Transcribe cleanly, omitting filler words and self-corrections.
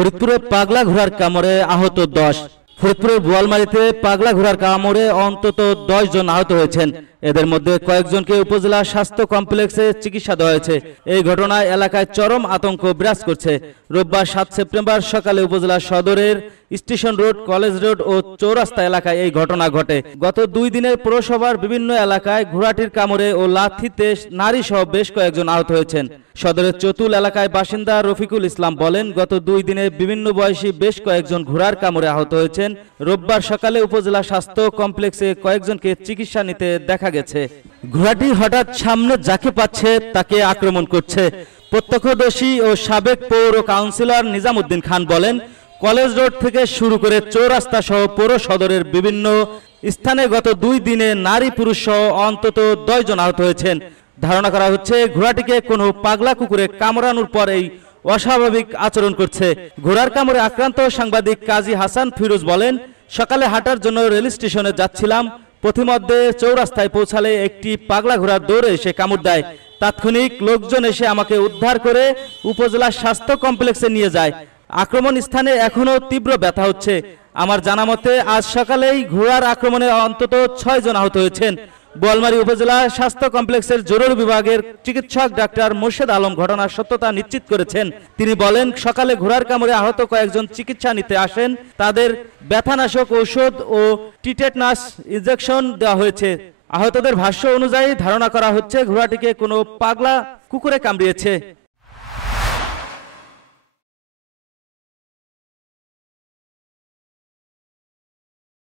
ফরিদপুরে পাগলা ঘোড়ার কামড়ে আহত 10। ফরিদপুরের বোয়ালমারীতে পাগলা ঘোড়ার কামড়ে অন্তত 10 জন আহত হয়েছেন। এদের মধ্যে কয়েকজনকে উপজেলা স্বাস্থ্য কমপ্লেক্সে চিকিৎসা দেওয়া হয়েছে। এই ঘটনায় এলাকায় চরম আতঙ্ক বিরাজ করছে। রোববার 7 সেপ্টেম্বর সকালে উপজেলা সদরের স্টেশন রোড, কলেজ রোড ও চৌরাস্তা এলাকায় এই ঘটনা ঘটে। গত 2 দিনের পৌরসভার বিভিন্ন এলাকায় ঘোড়াটির কামড়ে ও লাথিতে নারী সহ বেশ কয়েকজন আহত হয়েছেন। সদরের চতুল এলাকায় বাসিন্দা রফিকুল ইসলাম বলেন, গত 2 দিনে বিভিন্ন বয়সী বেশ কয়েকজন ঘোড়ার কামড়ে আহত হয়েছেন। রোববার সকালে উপজেলা স্বাস্থ্য কমপ্লেক্সে কয়েকজনকে চিকিৎসা নিতে দেখা গেছে। ঘোড়াটি হঠাৎ সামনে যাকে পাচ্ছে তাকে আক্রমণ করছে। প্রত্যক্ষদর্শী ও সাবেক পৌর কাউন্সিলর নিজামউদ্দিন খান বলেন, কলেজ রোড থেকে শুরু করে চৌরাস্তা সহ পৌর সদরের বিভিন্ন স্থানে গত 2 দিনে নারী পুরুষ সহ অন্তত 10 জন আহত হয়েছেন। ধারণা করা হচ্ছে ঘোড়াটিকে কোনো পাগলা কুকুরে কামড়ানোর পর এই অস্বাভাবিক আচরণ করছে। ঘোড়ার কামড়ে আক্রান্ত সাংবাদিক কাজী হাসান ফিরোজ বলেন, সকালে হাঁটার জন্য রেল স্টেশনে যাচ্ছিলাম। পথিমধ্যে চৌরাস্তায় পৌঁছালে একটি পাগলা ঘোড়া দৌড়ে এসে কামড় দেয়। তাৎক্ষণিক লোকজন এসে আমাকে উদ্ধার করে উপজেলা স্বাস্থ্য কমপ্লেক্সে নিয়ে যায়। আক্রমণ স্থানে এখনো তীব্র ব্যথা হচ্ছে। আমার জানা মতে আজ সকালেই ঘোড়ার আক্রমণে অন্তত 6 জন আহত হয়েছেন। বোয়ালমারী উপজেলা স্বাস্থ্য কমপ্লেক্সের জরুরি বিভাগের চিকিৎসক ডাক্তার মোর্শেদ আলম ঘটনার সত্যতা নিশ্চিত করেছেন। তিনি বলেন, সকালে ঘোড়ার কামড়ে আহত কয়েকজন চিকিৎসা নিতে আসেন। তাদের ব্যথানাশক ঔষধ ও টিটেনাস ইনজেকশন দেওয়া হয়েছে। আহতদের ভাষ্য অনুযায়ী ধারণা করা হচ্ছে ঘোড়াটিকে কোনো পাগলা কুকুরে কামড়িয়েছে।